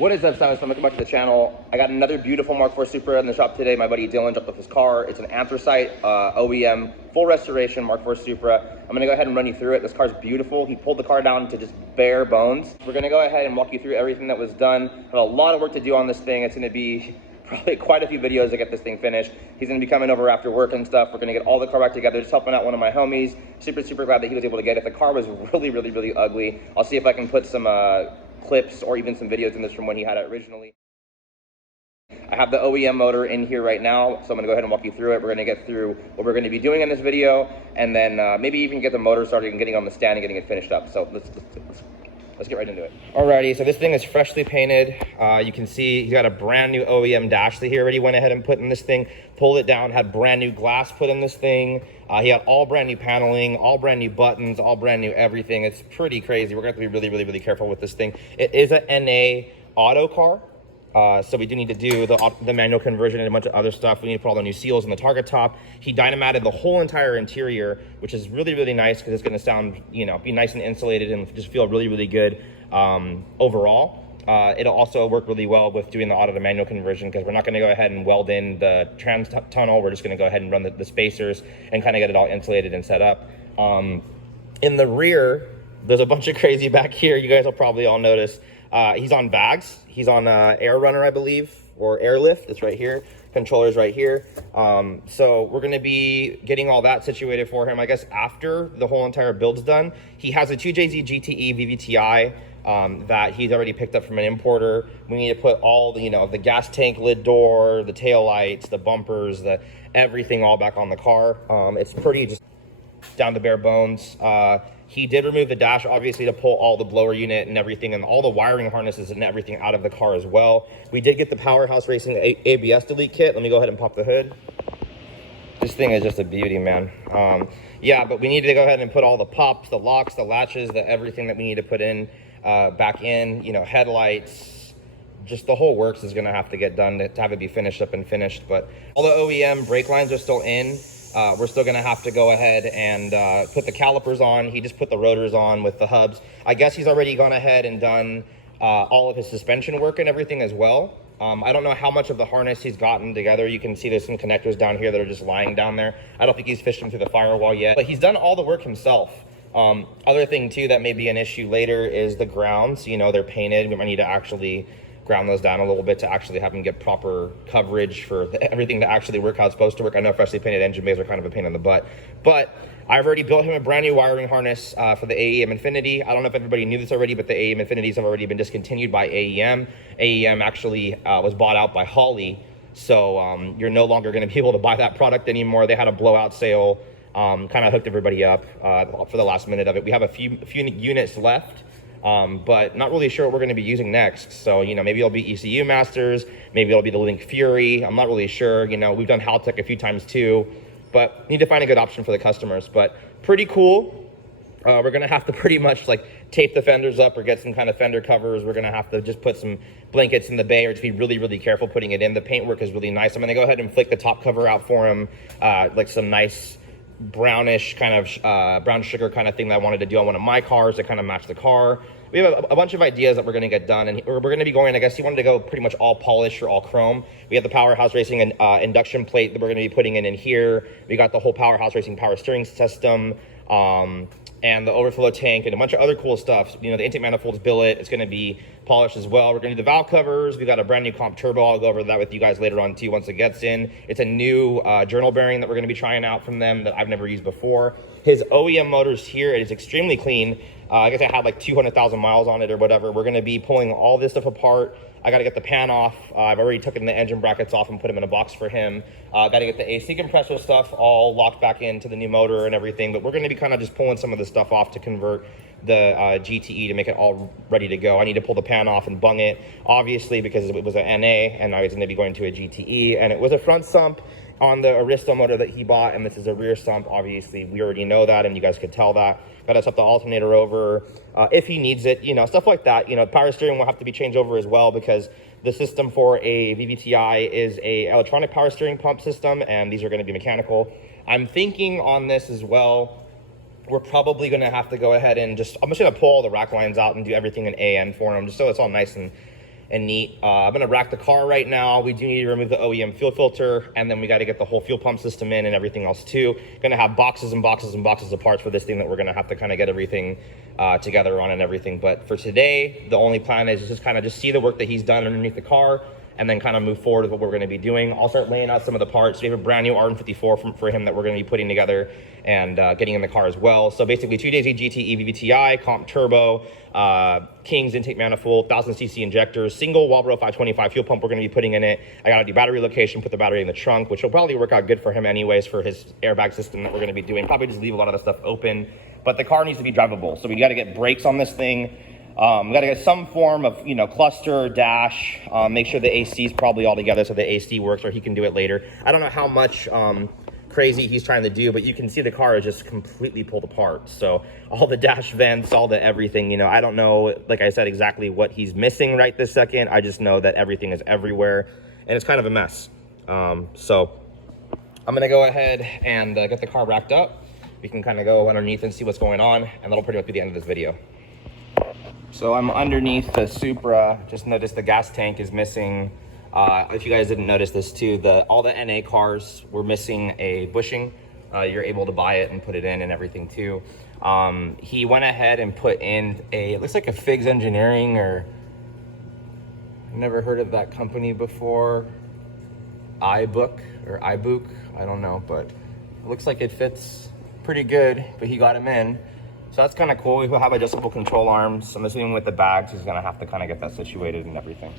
What is up, Simon? Welcome back to the channel. I got another beautiful Mk4Supra in the shop today. My buddy Dylan dropped off his car. It's an Anthosite OEM full restoration Mk4Supra. I'm gonna go ahead and run you through it. This car's beautiful. He pulled the car down to just bare bones. We're gonna go ahead and walk you through everything that was done. Have a lot of work to do on this thing. It's gonna be probably quite a few videos to get this thing finished. He's gonna be coming over after work and stuff. We're gonna get all the car back together, just helping out one of my homies. Super glad that he was able to get it. The car was really ugly. I'll see if I can put some clips or even some videos in this from when he had it originally. I have the OEM motor in here right now, so I'm gonna go ahead and walk you through it. We're gonna get through what we're gonna be doing in this video, and then maybe even get the motor started and getting on the stand and getting it finished up. So let's get right into it. Alrighty, so this thing is freshly painted. You can see he's got a brand new OEM dash that he already went ahead and put in this thing, pulled it down, had brand new glass put in this thing. He had all brand new paneling, all brand new buttons, all brand new everything. It's pretty crazy. We're gonna have to be really careful with this thing. It is a NA auto car. So we do need to do the manual conversion and a bunch of other stuff. We need to put all the new seals in the target top. He dynamated the whole entire interior, which is really nice because it's going to sound, you know, be nice and insulated and just feel really good overall. It'll also work really well with doing the auto to manual conversion because we're not going to go ahead and weld in the trans tunnel. We're just going to go ahead and run the spacers and kind of get it all insulated and set up. In the rear, there's a bunch of crazy back here. You guys will probably all notice. He's on bags. He's on Air Runner, I believe, or Airlift. It's right here. Controller's right here. So we're going to be getting all that situated for him, I guess, after the whole entire build's done. He has a 2JZ GTE VVTi that he's already picked up from an importer. We need to put all the, you know, the gas tank lid door, the tail lights, the bumpers, the everything all back on the car. It's pretty just down to bare bones. He did remove the dash, obviously, to pull all the blower unit and everything and all the wiring harnesses and everything out of the car as well. We did get the Powerhouse Racing ABS delete kit. Let me go ahead and pop the hood. This thing is just a beauty, man. Yeah, but we need to go ahead and put all the pops, the locks, the latches, the everything that we need to put in back in, you know, headlights, just the whole works is gonna have to get done to have it be finished up and finished. But all the OEM brake lines are still in. We're still gonna have to go ahead and put the calipers on. He just put the rotors on with the hubs. I guess he's already gone ahead and done all of his suspension work and everything as well. I don't know how much of the harness he's gotten together. You can see there's some connectors down here that are just lying down there. I don't think he's fished them through the firewall yet, but he's done all the work himself. Other thing too that may be an issue later is the grounds. You know, they're painted. We might need to actually ground those down a little bit to actually have them get proper coverage for everything to actually work how it's supposed to work. I know freshly painted engine bays are kind of a pain in the butt, but I've already built him a brand new wiring harness for the AEM Infinity. I don't know if everybody knew this already, but the AEM Infinities have already been discontinued by AEM. AEM actually was bought out by Holley, so you're no longer going to be able to buy that product anymore. They had a blowout sale, kind of hooked everybody up for the last minute of it. We have a few units left. But not really sure what we're going to be using next. So, you know, maybe it'll be ECU Masters, maybe it'll be the Link Fury. I'm not really sure. You know, we've done Haltech a few times too, but need to find a good option for the customers. But pretty cool. We're going to have to pretty much like tape the fenders up or get some kind of fender covers. We're going to have to just put some blankets in the bay or just be really careful putting it in. The paintwork is really nice. I'm going to go ahead and flick the top cover out for him, like some nice brownish kind of brown sugar kind of thing that I wanted to do on one of my cars to kind of match the car. We have a bunch of ideas that we're going to get done, and we're going to be going, I guess he wanted to go pretty much all polish or all chrome. We have the Powerhouse Racing and induction plate that we're going to be putting in here. We got the whole Powerhouse Racing power steering system, and the overflow tank and a bunch of other cool stuff. You know, the intake manifold's billet, it's going to be polished as well. We're going to do the valve covers. We got a brand new comp turbo. I'll go over that with you guys later on too once it gets in. It's a new journal bearing that we're going to be trying out from them that I've never used before. His OEM motors here, it is extremely clean. I guess I had like 200,000 miles on it or whatever. We're going to be pulling all this stuff apart. I got to get the pan off. I've already taken the engine brackets off and put them in a box for him. Got to get the AC compressor stuff all locked back into the new motor and everything. But we're going to be kind of just pulling some of the stuff off to convert the GTE to make it all ready to go. I need to pull the pan off and bung it, obviously, because it was an NA and I was going to be going to a GTE. And it was a front sump on the Aristo motor that he bought, and this is a rear sump. Obviously, we already know that, and you guys could tell that. Got to swap the alternator over if he needs it, you know, stuff like that. You know, power steering will have to be changed over as well because the system for a VVTi is a electronic power steering pump system, and these are going to be mechanical. I'm thinking on this as well, we're probably going to have to go ahead and I'm just going to pull all the rack lines out and do everything in AN for him, just so it's all nice and and neat. I'm gonna rack the car right now. We do need to remove the OEM fuel filter, and then we got to get the whole fuel pump system in and everything else too. Gonna have boxes and boxes and boxes of parts for this thing that we're gonna have to kind of get everything together on and everything. But for today, the only plan is just kind of just see the work that he's done underneath the car, and then kind of move forward with what we're going to be doing. I'll start laying out some of the parts. We have a brand new RM54 for him that we're going to be putting together and getting in the car as well. So basically 2JZ GT EVVTI, comp turbo, King's intake manifold, 1000cc injectors, single Walbro 525 fuel pump we're going to be putting in it. I got to do battery location, put the battery in the trunk, which will probably work out good for him anyways for his airbag system that we're going to be doing. Probably just leave a lot of the stuff open, but the car needs to be drivable. So we got to get brakes on this thing. We got to get some form of, cluster, dash, make sure the AC is probably all together so the AC works, or he can do it later. I don't know how much crazy he's trying to do, but you can see the car is just completely pulled apart. So all the dash vents, all the everything, I don't know, like I said, exactly what he's missing right this second. I just know that everything is everywhere and it's kind of a mess. So I'm going to go ahead and get the car racked up. We can kind of go underneath and see what's going on, and that'll pretty much be the end of this video. So I'm underneath the Supra. Just noticed the gas tank is missing. If you guys didn't notice this too, all the NA cars were missing a bushing. You're able to buy it and put it in and everything too. He went ahead and put in it looks like a Figs Engineering, or I've never heard of that company before. iBook, I don't know, but it looks like it fits pretty good, but he got him in. So that's kind of cool. We'll have adjustable control arms. I'm assuming with the bags, he's gonna have to kind of get that situated and everything.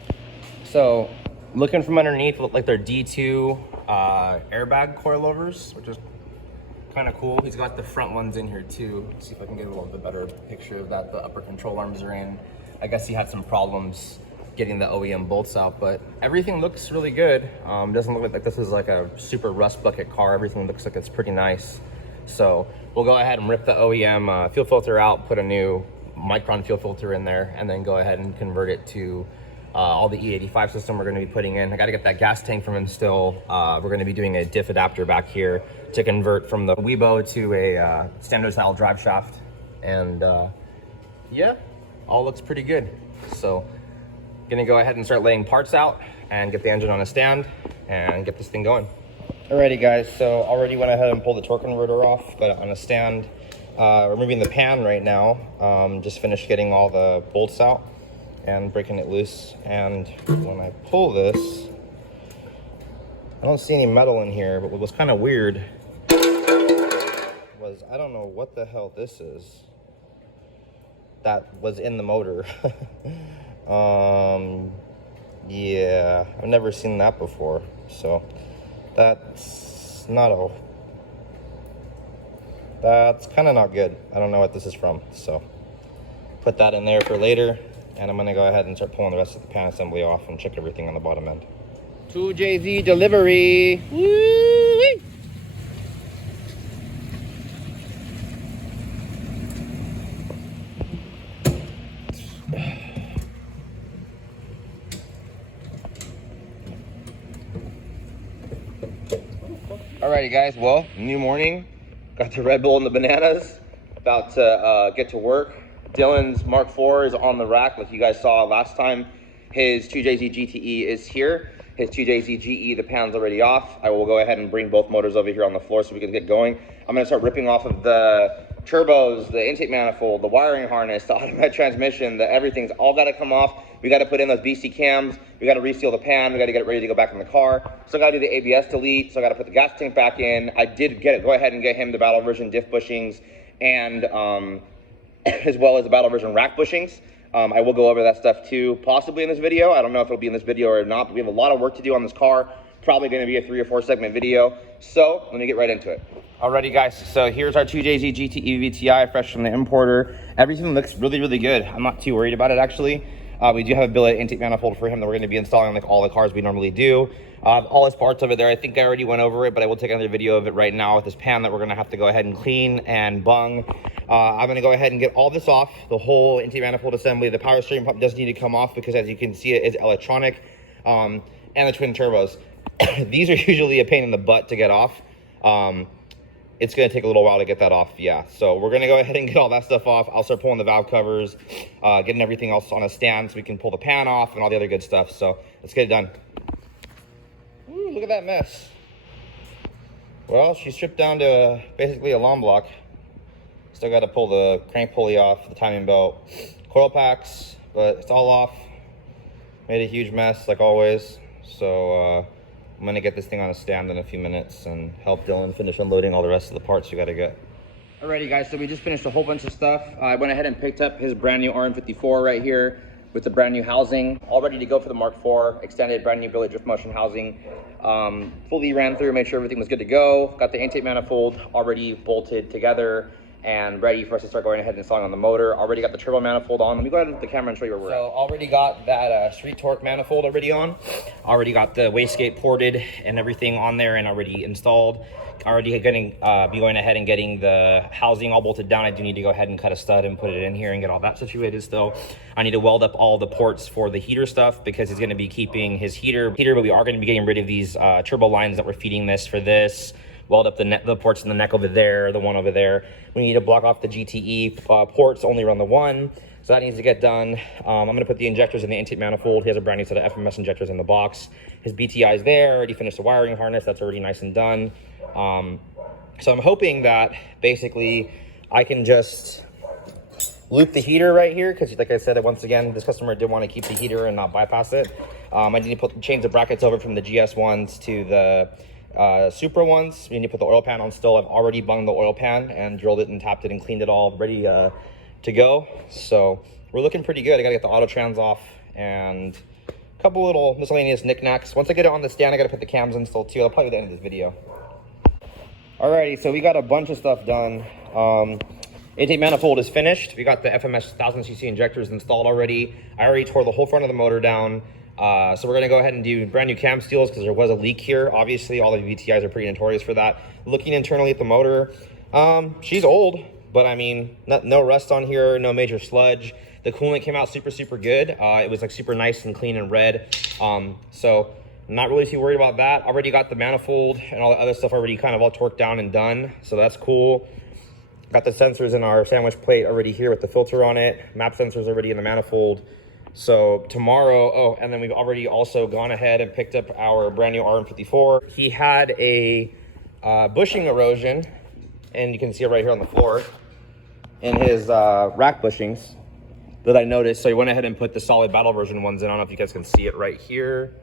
So looking from underneath, look like they're D2 airbag coilovers, which is kind of cool. He's got the front ones in here too. Let's see if I can get a little bit better picture of that. The upper control arms are in. I guess he had some problems getting the OEM bolts out, but everything looks really good. Doesn't look like this is like a super rust bucket car. Everything looks like it's pretty nice. So we'll go ahead and rip the OEM fuel filter out, put a new Micron fuel filter in there, and then go ahead and convert it to all the E85 system we're going to be putting in. I got to get that gas tank from him still. We're going to be doing a diff adapter back here to convert from the Weebo to a standard style drive shaft. And yeah, all looks pretty good. So going to go ahead and start laying parts out and get the engine on a stand and get this thing going. Alrighty guys, so already went ahead and pulled the torque converter off, got it on a stand. Removing the pan right now. Just finished getting all the bolts out and breaking it loose. And when I pull this, I don't see any metal in here, but what was kind of weird was, I don't know what the hell this is that was in the motor. Yeah, I've never seen that before, so that's kind of not good. I don't know what this is from, so put that in there for later, and I'm gonna go ahead and start pulling the rest of the pan assembly off and check everything on the bottom end. 2JZ delivery. Woo-wee. Alrighty guys, well, new morning. Got the Red Bull and the bananas. About to get to work. Dylan's Mark IV is on the rack, like you guys saw last time. His 2JZ GTE is here. His 2JZ GE, the pan's already off. I will go ahead and bring both motors over here on the floor so we can get going. I'm gonna start ripping off of the turbos, the intake manifold, the wiring harness, the automatic transmission, everything's all gotta come off. We gotta put in those BC cams. We gotta reseal the pan. We gotta get it ready to go back in the car. So I gotta do the ABS delete. So I gotta put the gas tank back in. I did go ahead and get him the battle version diff bushings and as well as the battle version rack bushings. I will go over that stuff too, possibly in this video. I don't know if it'll be in this video or not, but we have a lot of work to do on this car. Probably gonna be a 3 or 4 segment video. So let me get right into it. Alrighty guys, so here's our 2JZ GT EVTI, fresh from the importer. Everything looks really, really good. I'm not too worried about it actually. We do have a billet intake manifold for him that we're gonna be installing like all the cars we normally do. All his parts over there, I think I already went over it, but I will take another video of it right now with this pan that we're gonna have to go ahead and clean and bung. I'm gonna go ahead and get all this off, the whole intake manifold assembly. The power steering pump does need to come off because as you can see, it is electronic, and the twin turbos. These are usually a pain in the butt to get off. it's going to take a little while to get that off. Yeah, so we're going to go ahead and get all that stuff off. I'll start pulling the valve covers, getting everything else on a stand so we can pull the pan off and all the other good stuff. So let's get it done. Ooh, look at that mess. Well, she's stripped down to basically a lawn block. Still got to pull the crank pulley off, the timing belt, coil packs, but it's all off. Made a huge mess like always. So I'm gonna get this thing on a stand in a few minutes and help Dylan finish unloading all the rest of the parts we gotta get. Alrighty guys, so we just finished a whole bunch of stuff. I went ahead and picked up his brand new RM54 right here with the brand new housing, all ready to go for the Mark IV, extended brand new Billy drift motion housing. Fully ran through, made sure everything was good to go. Got the intake manifold already bolted together and ready for us to start going ahead and installing on the motor. Already got the turbo manifold on. Let me go ahead with the camera and show you where we're at. So already got that street torque manifold already on. Already got the wastegate ported and everything on there and already installed. Already be going ahead and getting the housing all bolted down. I do need to go ahead and cut a stud and put it in here and get all that situated still. I need to weld up all the ports for the heater stuff because he's gonna be keeping his heater, but we are gonna be getting rid of these turbo lines that we're feeding this for this. Weld up the ports in the neck over there, the one over there. We need to block off the GTE ports, only run the one. So that needs to get done. I'm gonna put the injectors in the intake manifold. He has a brand new set of FMS injectors in the box. His BTI is there, already finished the wiring harness. That's already nice and done. So I'm hoping that basically I can just loop the heater right here because like I said, once again, this customer did want to keep the heater and not bypass it. I need to change the brackets over from the GS ones to the Supra ones. We need to put the oil pan on still. I've already bunged the oil pan and drilled it and tapped it and cleaned it all ready to go. So we're looking pretty good. I gotta get the auto trans off and a couple little miscellaneous knickknacks. Once I get it on the stand, I gotta put the cams in still too. That'll probably be the end of this video. Alrighty, so we got a bunch of stuff done. Intake manifold is finished. We got the FMS 1000cc injectors installed already. I already tore the whole front of the motor down. So we're gonna go ahead and do brand new cam seals because there was a leak here. Obviously, all the VTIs are pretty notorious for that. Looking internally at the motor, she's old, but I mean, no rust on here, no major sludge. The coolant came out super good. It was like super nice and clean and red. So not really too worried about that. Already got the manifold and all the other stuff already kind of all torqued down and done. So that's cool. Got the sensors in our sandwich plate already here with the filter on it. Map sensors already in the manifold. So tomorrow, and then we've already also gone ahead and picked up our brand new RM54. He had a bushing erosion, and you can see it right here on the floor in his rack bushings that I noticed. So he went ahead and put the solid battle version ones in. I don't know if you guys can see it right here.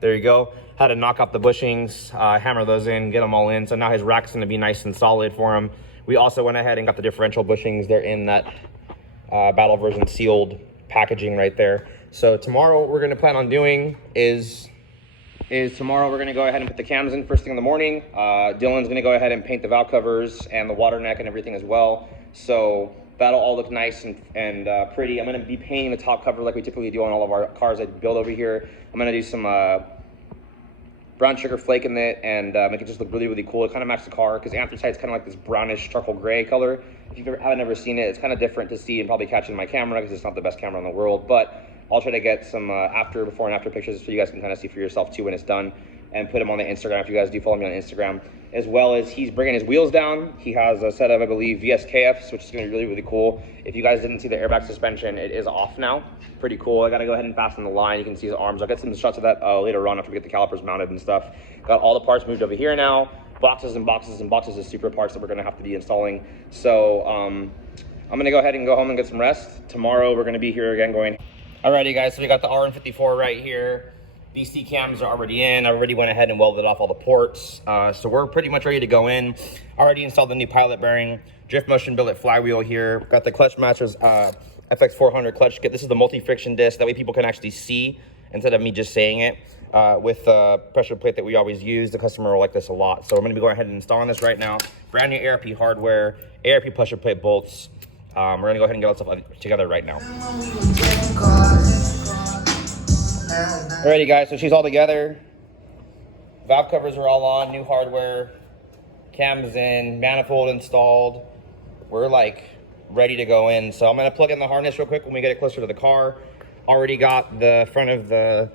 There you go. Had to knock off the bushings, hammer those in, get them all in. So now his rack's gonna be nice and solid for him. We also went ahead and got the differential bushings. They're in that battle version sealed packaging right there. So tomorrow what we're gonna plan on doing is tomorrow we're gonna go ahead and put the cams in first thing in the morning. Dylan's gonna go ahead and paint the valve covers and the water neck and everything as well. So that'll all look nice and pretty. I'm gonna be painting the top cover like we typically do on all of our cars I build over here. I'm gonna do some brown sugar flake in it and make it just look really cool. It kind of matches the car because Anthosite's kind of like this brownish charcoal gray color. If you haven't ever seen it, it's kind of different to see and probably catch in my camera because it's not the best camera in the world. But I'll try to get some before and after pictures so you guys can kind of see for yourself too when it's done and put them on the Instagram if you guys do follow me on Instagram. As well as he's bringing his wheels down. He has a set of, I believe, VSKFs, which is going to be really cool. If you guys didn't see the airbag suspension, it is off now. Pretty cool. I got to go ahead and fasten the line. You can see his arms. I'll get some shots of that later on after we get the calipers mounted and stuff. Got all the parts moved over here now. Boxes and boxes and boxes of Supra parts that we're going to have to be installing. So I'm going to go ahead and go home and get some rest. Tomorrow we're going to be here again going. Alrighty guys, so we got the RM54 right here. BC cams are already in. I already went ahead and welded off all the ports. So we're pretty much ready to go in. Already installed the new pilot bearing, drift motion billet flywheel here. Got the clutch matchers, FX400 clutch kit. This is the multi-friction disc. That way people can actually see instead of me just saying it. With the pressure plate that we always use, the customer will like this a lot. So I'm gonna be going ahead and installing this right now. Brand new ARP hardware, ARP pressure plate bolts. We're gonna go ahead and get all stuff together right now. Alrighty guys, so she's all together. Valve covers are all on, new hardware, cams in, manifold installed. We're like ready to go in. So I'm gonna plug in the harness real quick when we get it closer to the car. Already got the front of the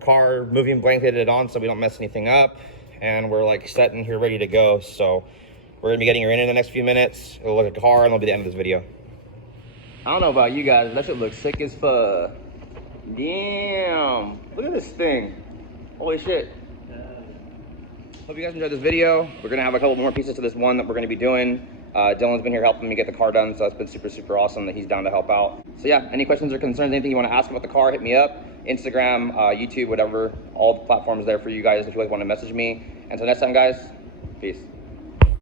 car moving blanketed on so we don't mess anything up. And we're like set in here ready to go. So We're gonna be getting her in the next few minutes. It'll look like a car, and it'll be the end of this video. I don't know about you guys, that shit looks sick as fuck. Damn, look at this thing. Holy shit. Hope you guys enjoyed this video. We're gonna have a couple more pieces to this one that we're gonna be doing. Dylan's been here helping me get the car done, so it's been super, super awesome that he's down to help out. So yeah, any questions or concerns, anything you wanna ask about the car, hit me up. Instagram, YouTube, whatever, all the platforms there for you guys if you guys wanna message me. Until next time, guys, peace.